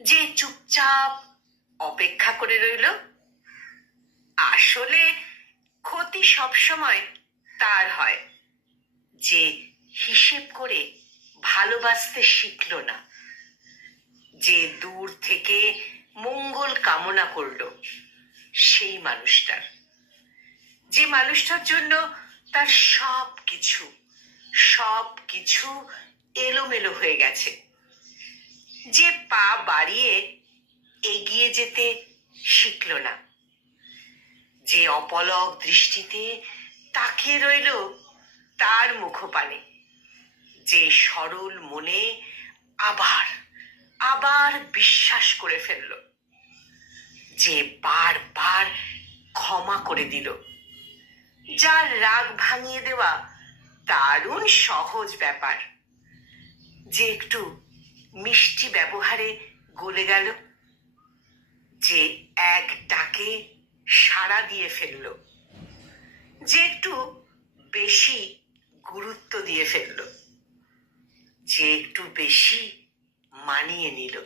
যে চুপচাপ অপেক্ষা করে রইল। আসলে ক্ষতি সবসময় তার হয় যে হিসেব করে ভালোবাসতে শিখল না, যে দূর থেকে মঙ্গল কামনা করল সেই মানুষটার, যে মানুষটার জন্য তার সবকিছু এলোমেলো হয়ে গেছে, যে পা বাড়িয়ে এগিয়ে যেতে শিখল না, যে অপলক দৃষ্টিতে তাকিয়ে রইল তার মুখপানে, যে সরল মনে আবার আবার বিশ্বাস করে ফেলল, যে বারবার ক্ষমা করে দিল, যার রাগ ভাঙিয়ে দেওয়া দারুণ সহজ ব্যাপার, যে একটু মিষ্টি ব্যবহারে গলে গেল, যে এক ডাকে সাড়া দিয়ে ফেলল, যে একটু বেশি গুরুত্ব দিয়ে ফেলল, যে একটু বেশি মানিয়ে নিল।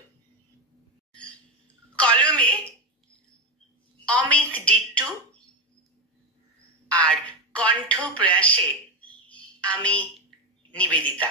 কলমে অমিত ডিট্টু আর কণ্ঠ প্রয়াসে আমি নিবেদিতা।